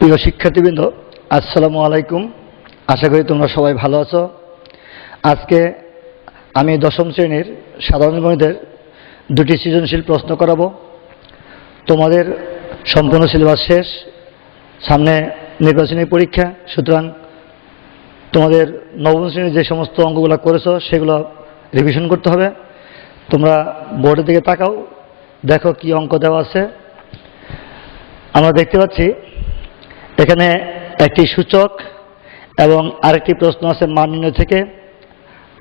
প্রিয় শিক্ষার্থীবৃন্দ, আসসালামু আলাইকুম। আশা করি তোমরা সবাই ভালো আছো। আজকে আমি দশম শ্রেণীর সাধারণ গণিতের দুটি সৃজনশীল প্রশ্ন করাবো। তোমাদের সম্পূর্ণ সিলেবাস শেষ, সামনে নির্বাচনী পরীক্ষা, সুতরাং তোমাদের নবম শ্রেণীর যে সমস্ত অঙ্কগুলো করেছো সেগুলো রিভিশন করতে হবে। তোমরা বোর্ডের দিকে তাকাও, দেখো কি অঙ্ক দেওয়া আছে। আমরা দেখতে পাচ্ছি এখানে একটি সূচক এবং আরেকটি প্রশ্ন আছে মান নির্ণয় থেকে।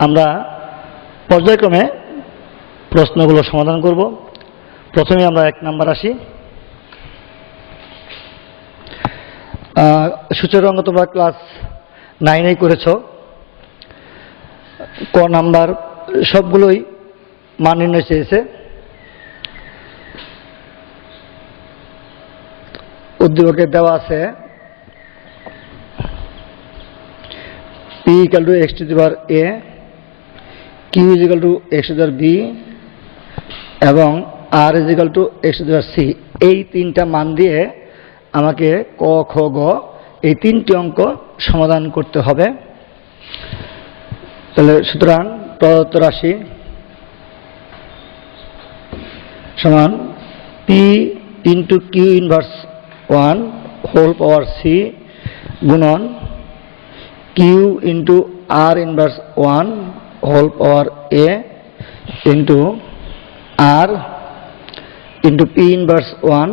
আমরা পর্যায়ক্রমে প্রশ্নগুলো সমাধান করব। প্রথমে আমরা 1 নাম্বার আসি। সূচক অঙ্ক তোমরা ক্লাস 9-এই করেছো। ক নাম্বার সবগুলোই মান নির্ণয় চেয়েছে। উদ্দীপকে দেওয়া আছে p = x to the power a, q = x to the power b এবং r = x to the power c। এই তিনটা মান দিয়ে আমাকে ক, খ, গ এই তিনটি অঙ্ক সমাধান করতে হবে। তাহলে সুতরাং প্রদত্ত রাশি সমান p × q inverse 1 whole power c গুণন q × r inverse 1 whole power a into r into p inverse 1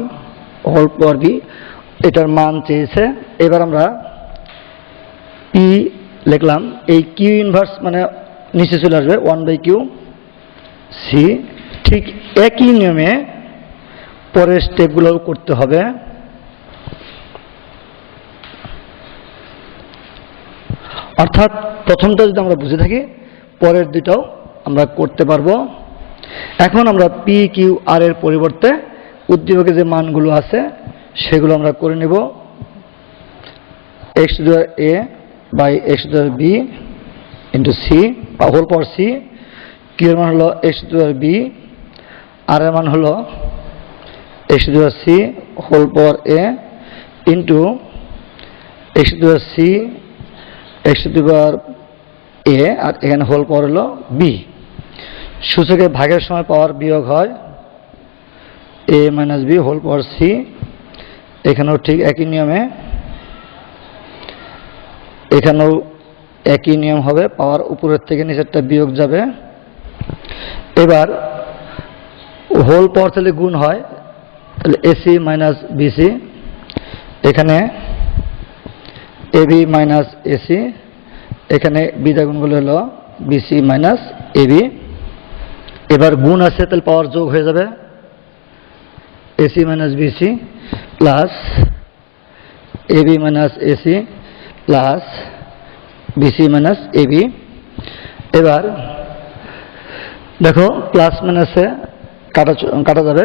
whole power b। এটার মান চেয়েছে। এবার আমরা p লিখলাম, এই q ইনভার্স মানে নিচে চলে আসবে 1/q c। ঠিক একই নিয়মে পরের স্টেপগুলো করতে হবে। অর্থাৎ প্রথমটা যদি আমরা বুঝে থাকি, পরের দুটাও আমরা করতে পারবো। এখন আমরা p, q, r এর পরিবর্তে উদ্দীপকে যে মানগুলো আছে সেগুলো আমরা করে নেব। x to the power a by x to the power b into c whole power c। q এর মান হলো x to the power b, r এর মান হলো x to the power c whole power a into x to the power c x to the power a, আর এখানে whole power হলো b। সূচকে ভাগের সময় পাওয়ার বিয়োগ হয় a - b whole power c। এখানেও ঠিক একই নিয়মে, এখানেও একই নিয়ম হবে, পাওয়ার উপরের থেকে নিচেরটা বিয়োগ যাবে। এবার হোল পাওয়ার তাহলে গুণ হয়, তাহলে ac - bc, এখানে ab - ac, এখানে বিটা গুণগুলো হলো bc - ab। এবার গুণ আছে তাহলে পাওয়ার যোগ হয়ে যাবে ac - bc plus ab - ac plus bc - ab। এবার দেখো প্লাস মাইনাসে কাটা যাবে,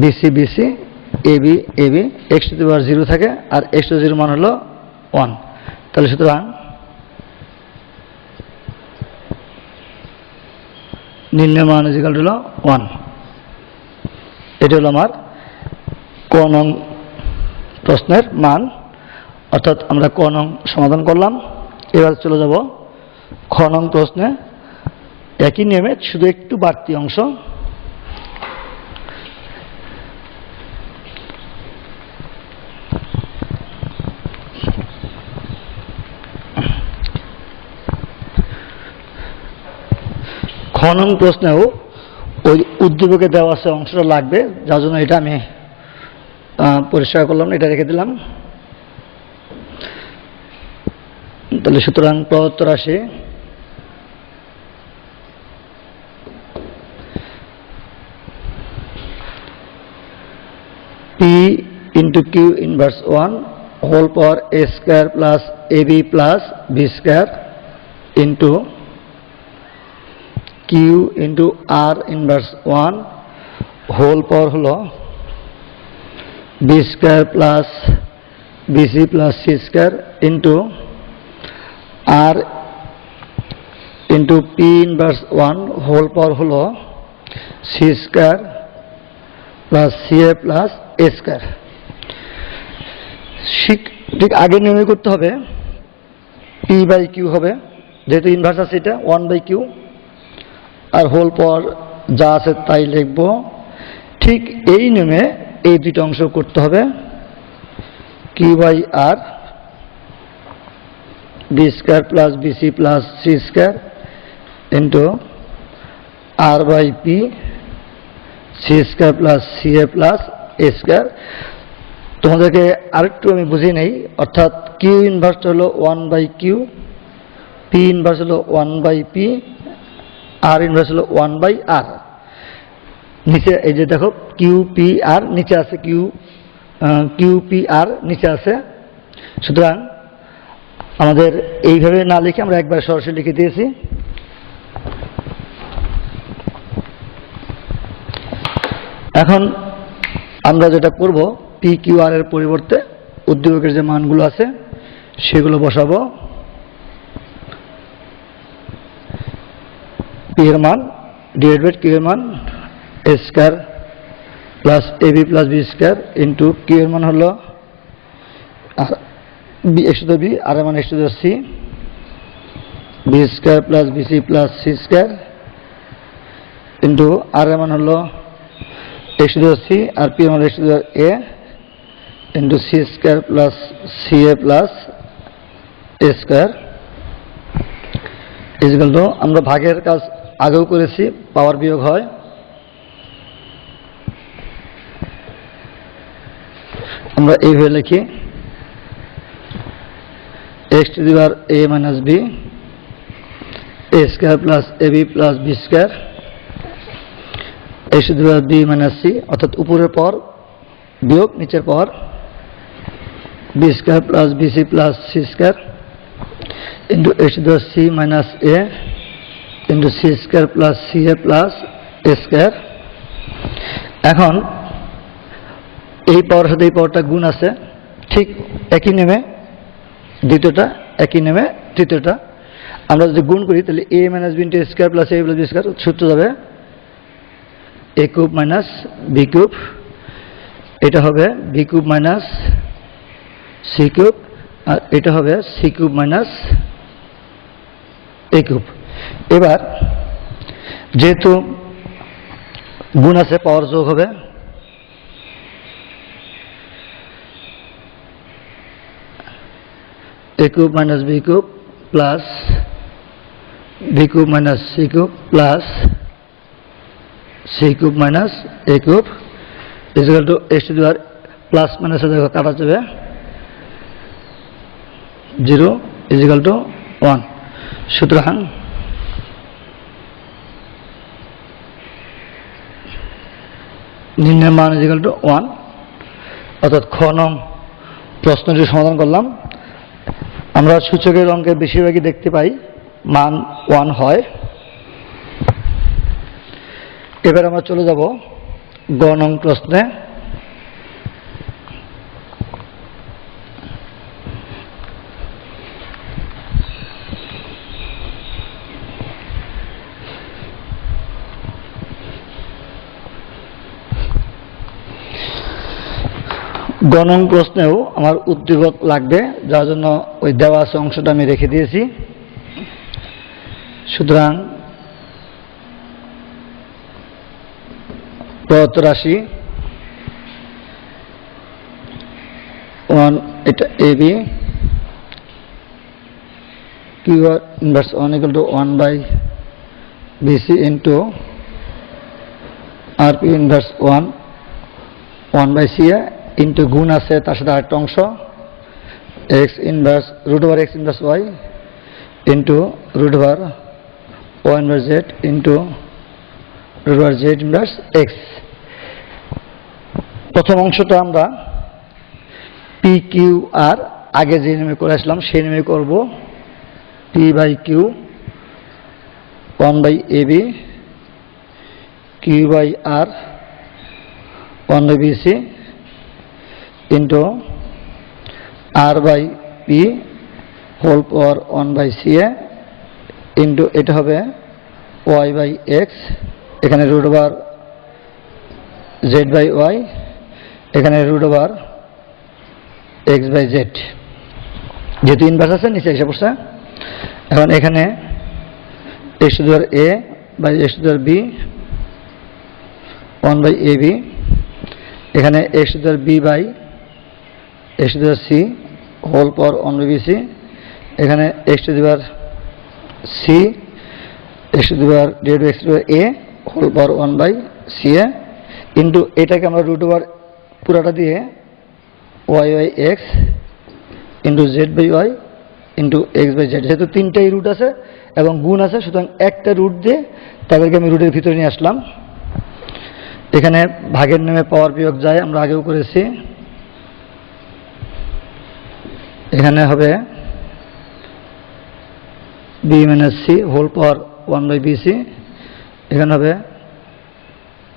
bc bc ab ab, x to the power 0 থাকে আর x to the 0 মান হলো 1। তাহলে সুতরাং নির্ণয় মান হলো 1। এটা হলো আমার ক নং প্রশ্নের মান। অর্থাৎ আমরা ক নং সমাধান করলাম। এবার চলে যাব খ নং প্রশ্নে। একই নিয়মে শুধু একটু বাড়তি অংশ। খ নং প্রশ্নেও ওই উদ্দীপকে দেওয়া আছে অংশটা লাগবে, যার জন্য এটা আমি পরিষ্কার করলাম, এটা রেখে দিলাম। তাহলে সুতরাং প্রদত্ত রাশি p × q inverse 1 whole power a square plus ab plus b square into q × r inverse 1 whole power হলো b square plus bc plus c square into r into p inverse 1 whole power হলো c square plus ca plus a square. ঠিক আগে নিয়মই করতে হবে, P by Q হবে, যেহেতু inverse আছে এটা 1/q, আর হোল পাওয়ার যা আছে তাই লিখব। ঠিক এই নিয়মে এই দুইটা অংশ করতে হবে, Q by R B square plus BC plus C square into R by P C square plus C A plus A square. তোমাদেরকে আরেকটু আমি বুঝিয়ে নেই, অর্থাৎ কিউ ইনভার্স হলো 1/q, পি ইনভার্স হলো 1/p, আর ইনভার্স হলো 1/r। নিচে এই যে দেখো কিউ পি আর নিচে আছে, কিউ পি আর নিচে আছে। সুতরাং আমাদের এইভাবে না লিখে আমরা একবার সরাসরি লিখে দিয়েছি। এখন আমরা যেটা করব, পি কিউ আর এর পরিবর্তে উদ্দীপকের যে মানগুলো আছে সেগুলো বসাবো। পি এর মান ডিভাইড বাই কিউ এর মান A square plus A B plus B square into Q এর মান হলো B X to B, R এর মান X to C, B square plus BC plus C square into R এর মান হলো এক্স টু সি, আর পি এর মান X to A into C square plus C A plus A square equal to, আমরা ভাগের কাজ আগেও করেছি, পাওয়ার বিয়োগ হয়। আমরা এইভাবে লিখি X to the power A minus B A square plus A B plus B square X to the power B minus C, অর্থাৎ উপরের পর বিয়োগ নিচের পর B square plus BC plus C square into X to the power C minus A into C square plus C A plus A square. এখন এই পাওয়ার সাথে এই পাওয়ারটা গুণ আছে, ঠিক একই নেমে দ্বিতীয়টা, একই নেমে তৃতীয়টা। আমরা যদি গুণ করি তাহলে এ minus B into square plus A plus B square সূত্র যাবে A cube minus B cube, এটা হবে B cube minus C cube, আর এটা হবে C cube minus A cube. এবার যেহেতু গুণ আছে পাওয়ার যোগ হবে, a cube minus b cube plus b cube minus c cube plus c cube minus a cube is equal to x to the power plus minus কাটা যাবে 0 is equal to 1। সুতরাং নির্ণয় মান is equal to 1, অর্থাৎ খ নং প্রশ্নটি সমাধান করলাম। আমরা সূচকের অঙ্কে বেশিরভাগই দেখতে পাই মান 1 হয়। এবার আমরা চলে যাব গ নং প্রশ্নে। গ নং প্রশ্নেও আমার উদ্দীপক লাগবে, যার জন্য ওই দেওয়া আছে অংশটা আমি রেখে দিয়েছি। সুতরাং প্রদত্ত রাশি 1, এটা A B, Q R inverse 1 equal to 1/BC into R P inverse 1/CA into গুণ আছে তার সাথে আরেকটা অংশ X inverse root over X inverse Y into root over ও inverse Z into root over Z inverse X. প্রথম অংশটা আমরা পি কিউ আর আগে যে নিয়মে করে আসলাম সেই নিয়মে করব। P by Q 1/AB Q by R 1/BC into R by P whole power 1/CA into এটা হবে ওয়াই বাই এক্স, এখানে root over Z by Y, এখানে root over X by Z, যেহেতু ইনভার্স আছে নিচে এসে পড়ছে। এখন এখানে x to the power A by x to the power B 1 by A B, এখানে x to the power B by x to the power c whole power 1 by b c, এখানে x to the power c x to the power divide by x to the power a whole power 1 by c a into এটাকে আমরা root over পুরাটা দিয়ে y by x into z by y into x by Z, যেহেতু তিনটাই root আছে এবং গুণ আছে, সুতরাং একটা রুট দিয়ে তাদেরকে আমি রুটের ভিতরে নিয়ে আসলাম। এখানে ভাগের নেমে পাওয়ার বিয়োগ যায়, আমরা আগেও করেছি। এখানে হবে b minus c whole power 1 by b c, এখানে হবে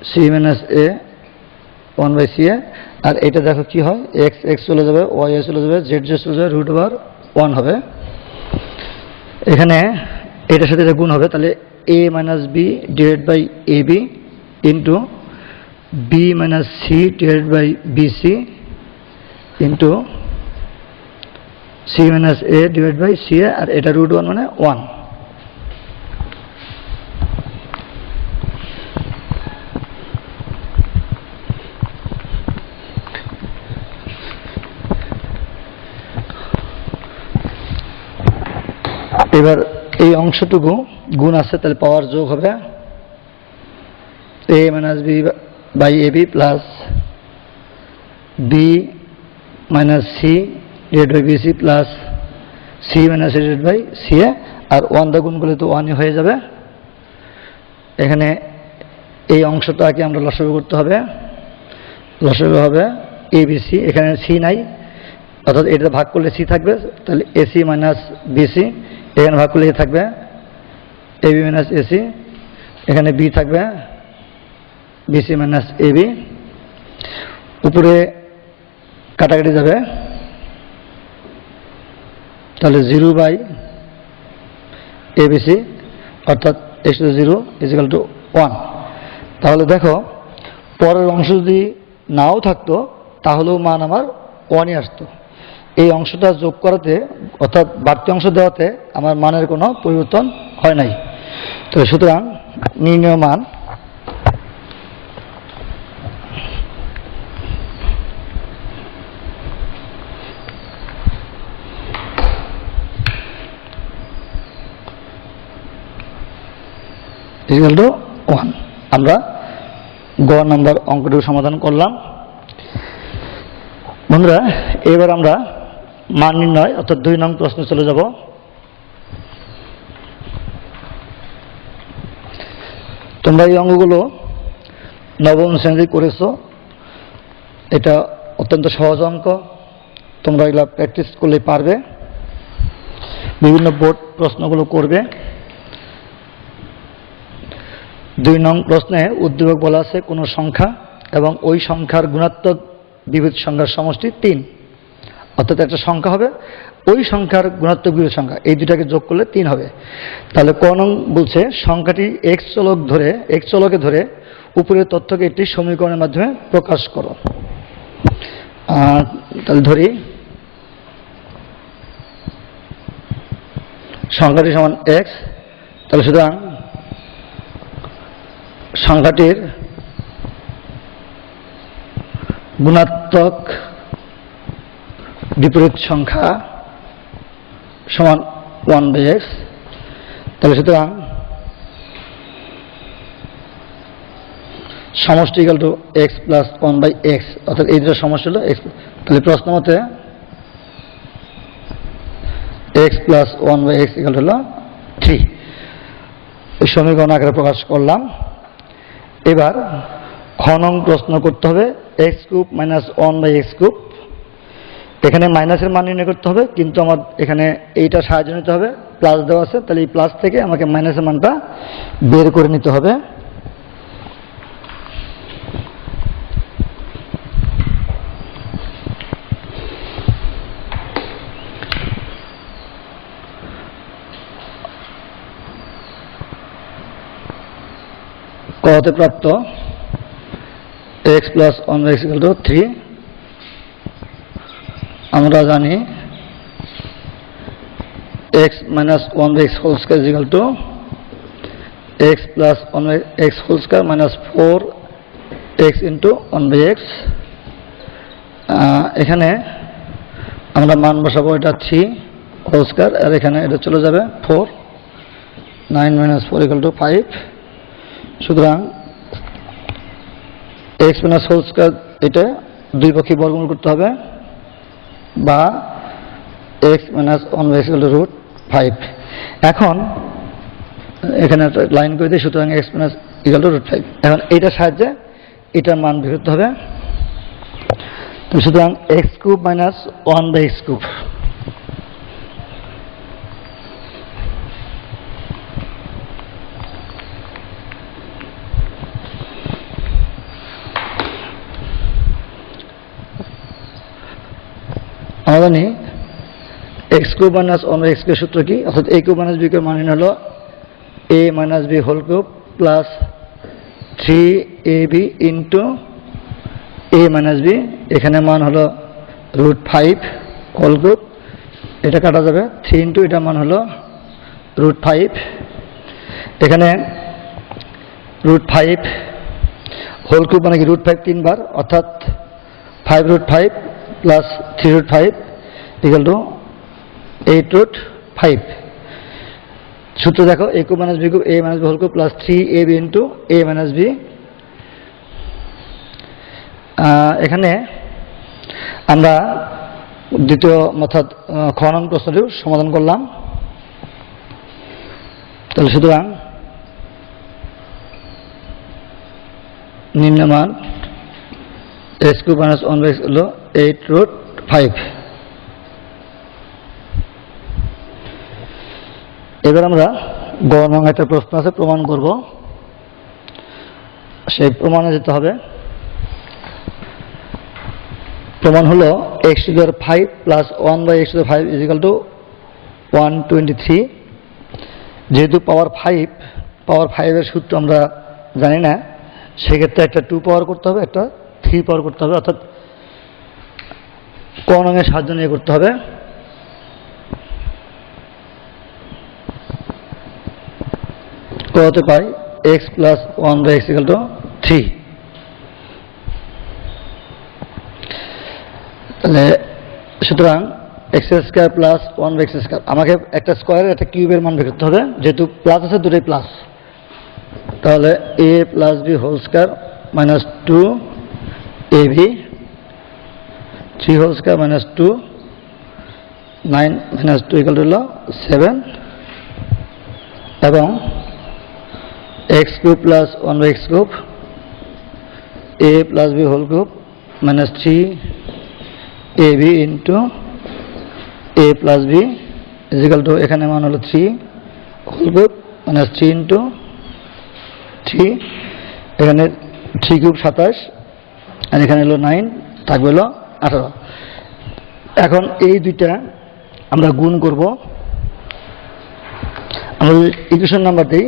c minus a 1 by c a, আর এটা দেখো কি হয়, এক্স এক্স চলে যাবে, ওয়াই ওয়াই চলে যাবে, জেড জেড চলে যাবে, রুট ওভার 1 হবে। এখানে এটার সাথে এটা গুণ হবে, তাহলে এ minus b divide by A b into b minus c divide by b c into c minus a divide by c a, আর এটা রুট 1 মানে 1। এবার এই অংশটুকু গুণ আছে, তাহলে পাওয়ার যোগ হবে a minus b by A B plus b minus c divide by b c plus c minus a divide by c a, আর 1 দা গুণ করলে তো 1ই হয়ে যাবে। এখানে এই অংশটাকে আমরা লসাগু করতে হবে, লসাগু হবে এ বি সি, এখানে সি নাই, অর্থাৎ এটা ভাগ করলে সি থাকবে, তাহলে এসি মাইনাস বিসি, এখানে ভাগ করলে এ থাকবে এবি মাইনাস এসি, এখানে বি থাকবে বিসি মাইনাস এবি, উপরে কাটাকাটি যাবে, তাহলে 0 বাই এবিসি, অর্থাৎ এক্স টু 0 ইজিক্যাল টু 1। তাহলে দেখো পরের অংশ যদি নাও থাকতো তাহলেও মান আমার 1ই আসতো। এই অংশটা যোগ করাতে অর্থাৎ বাড়তি অংশ দেওয়াতে আমার মানের কোনো পরিবর্তন হয় নাই। তো সুতরাং নির্ণয় মান ইকুয়াল টু 1। আমরা গ নম্বর অঙ্কটুকু সমাধান করলাম। বন্ধুরা, এবার আমরা মান নির্ণয় অর্থাৎ 2 নং প্রশ্নে চলে যাব। তোমরা এই অঙ্কগুলো নবম শ্রেণী করেছো, এটা অত্যন্ত সহজ অঙ্ক, তোমরা এগুলো প্র্যাকটিস করলেই পারবে। বিভিন্ন বোর্ড প্রশ্নগুলো করবে। 2 নং প্রশ্নে উদ্দীপক বলা আছে কোনো সংখ্যা এবং ওই সংখ্যার গুণাত্মক বিপরীত সংখ্যার সমষ্টি 3, অর্থাৎ একটা সংখ্যা হবে, ওই সংখ্যার গুণাত্মক বিপরীত সংখ্যা, এই দুটাকে যোগ করলে 3 হবে। তাহলে ক নং বলছে সংখ্যাটি এক্স চলকে ধরে উপরের তথ্যকে একটি সমীকরণের মাধ্যমে প্রকাশ করো। তাহলে ধরি সংখ্যাটি সমান এক্স, তাহলে সুতরাং সংখ্যাটির গুণাত্মক বিপরীত সংখ্যা সমান 1 বাই এক্স। তাহলে সুতরাং সমষ্টি equal to X plus 1 by X, অর্থাৎ এই দুটো সমষ্টি হলো এক্স। তাহলে প্রশ্ন মতে X plus 1 by X equal হলো 3। এই সমীকরণ আকারে প্রকাশ করলাম। এবার খ নং প্রশ্ন করতে হবে X cube minus 1 by X cube. এখানে মাইনাসের মান নির্ণয় করতে হবে, কিন্তু আমার এখানে এইটা সাহায্য নিতে হবে, প্লাস দেওয়া আছে, তাহলে এই প্লাস থেকে আমাকে মাইনাসের মানটা বের করে নিতে হবে। কতে প্রাপ্ত X plus 1 by X equal to 3, আমরা জানি x minus 1 by x whole square is equal to x plus 1 by x whole square minus 4x into 1 by x। এখানে আমরা মান বসাবো, এটা 3 হোল স্কয়ার, আর এখানে এটা চলে যাবে 4, 9 minus 4 equal to 5। সুতরাং x minus হোল স্কয়ার এটা দুই পক্ষে বর্গমূল করতে হবে, বা x minus 1 by x equal to root 5। এখন এখানে একটা লাইন করে দিই, সুতরাং x minus equal to root 5। এখন এইটার সাহায্যে এটার মান বের করতে হবে। তো সুতরাং x cube minus 1 by x cube, আমরা জানি x cube minus 1 by x cube সূত্র কি, অর্থাৎ a cube minus b cube মান হলো a minus b whole cube plus 3ab into a minus b, এখানে মান হলো রুট 5 হোল কিউব, এটা কাটা যাবে 3 ইন্টু এটা মান হলো রুট 5। এখানে রুট 5 হোল কিউব মানে কি রুট 5 তিনবার, অর্থাৎ 5 root 5 plus 3 root 5 equal to 8 root 5। সূত্র দেখো, a cube minus b cube a minus b whole cube plus 3ab into a minus b। এখানে আমরা দ্বিতীয় অর্থাৎ খ নং প্রশ্নটি সমাধান করলাম। তাহলে সুতরাং নিম্নমান x cube minus 1 by x হলো 8 রুট 5। এবার আমরা গ নং একটা প্রশ্ন আছে, প্রমাণ করব। সেই প্রমাণে যেতে হবে। প্রমাণ হলো x to the power 5 plus 1 by x to the 5 is equal to 123। যেহেতু পাওয়ার 5 এর সূত্র আমরা জানি না, সেক্ষেত্রে একটা 2 পাওয়ার করতে হবে, একটা 3 পাওয়ার করতে হবে, অর্থাৎ ক নংয়ের সাহায্য নিয়ে করতে হবে। কত পাই x plus 1 by x equal to 3। তাহলে সুতরাং x square plus 1 by x square, আমাকে একটা স্কয়ারের একটা কিউবের মান বের করতে হবে, যেহেতু প্লাস আছে দুটোই প্লাস। তাহলে a plus b whole square minus 2ab, 3 whole square minus 2, 9 minus 2 equal to হলো 7, এবং x cube plus 1 by x cube a plus b whole cube minus 3ab into a plus b is equal to, এখানে মান হলো 3 whole cube minus 3 into 3, এখানে 3 cube 27, আর এখানে হলো 9, থাকবে হলো 18। এখন এই দুইটা আমরা গুণ করব। আমরা ইকুয়েশন নাম্বার দিই,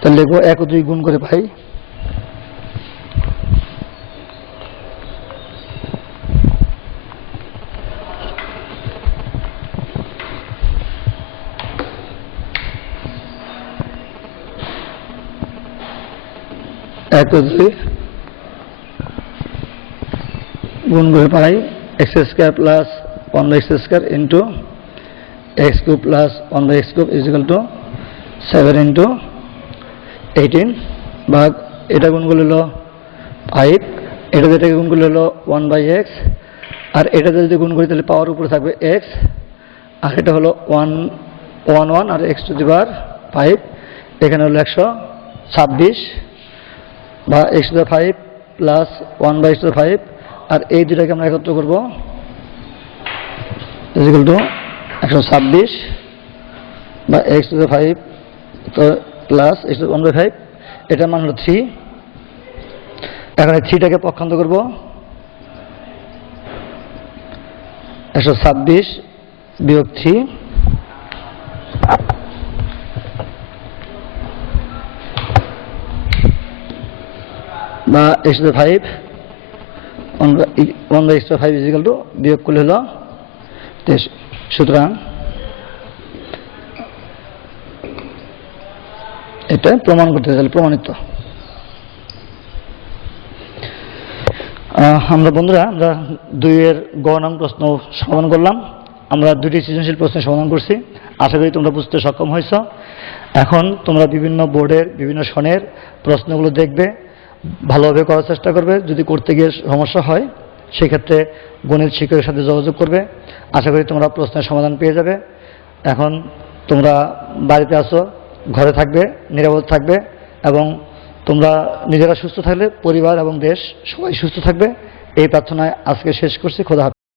তাহলে লিখবো 1 ও 2 গুণ করে পাই গুণ করে পাই x square plus 1 by x square into x cube plus 1 by x cube is equal two 7 into 18, ভাগ এটা গুণ করলে হলো 5, এটা যেটাকে গুণ করলে হলো 1 by x, আর এটাতে যদি গুণ করি তাহলে পাওয়ার উপরে থাকবে x, আর এটা হলো 1 আর x টু দি পাওয়ার 5, এখানে হলো 126, বা x to the 5 plus 1 by x to the 5, আর এই দুটাকে আমরা একত্র করব ইজ ইকুয়াল টু 126, বা x টু দি 5 তো plus x to the 1 by 5, এটার মান হলো 3। এখন এই 3টাকে পক্ষান্তর করব, 126 বিয়োগ 3, বা x to the 5 1/x/5 equal to বিয়োগ করলে হলো 23। সুতরাং এটা প্রমাণ করতে চাইলে প্রমাণিত। আমরা বন্ধুরা 2-এর গ নং প্রশ্ন সমাধান করলাম। আমরা 2টি সৃজনশীল প্রশ্নের সমাধান করছি। আশা করি তোমরা বুঝতে সক্ষম হয়েছ। এখন তোমরা বিভিন্ন বোর্ডের বিভিন্ন সনের প্রশ্নগুলো দেখবে, ভালোভাবে করার চেষ্টা করবে। যদি করতে গিয়ে সমস্যা হয় সেক্ষেত্রে গণিত শিক্ষকের সাথে যোগাযোগ করবে। আশা করি তোমরা প্রশ্নের সমাধান পেয়ে যাবে। এখন তোমরা বাড়িতে আসো, ঘরে থাকবে, নিরাপদ থাকবে এবং তোমরা নিজেরা সুস্থ থাকলে পরিবার এবং দেশ সবাই সুস্থ থাকবে। এই প্রার্থনায় আজকে শেষ করছি। খোদা হাফেজ।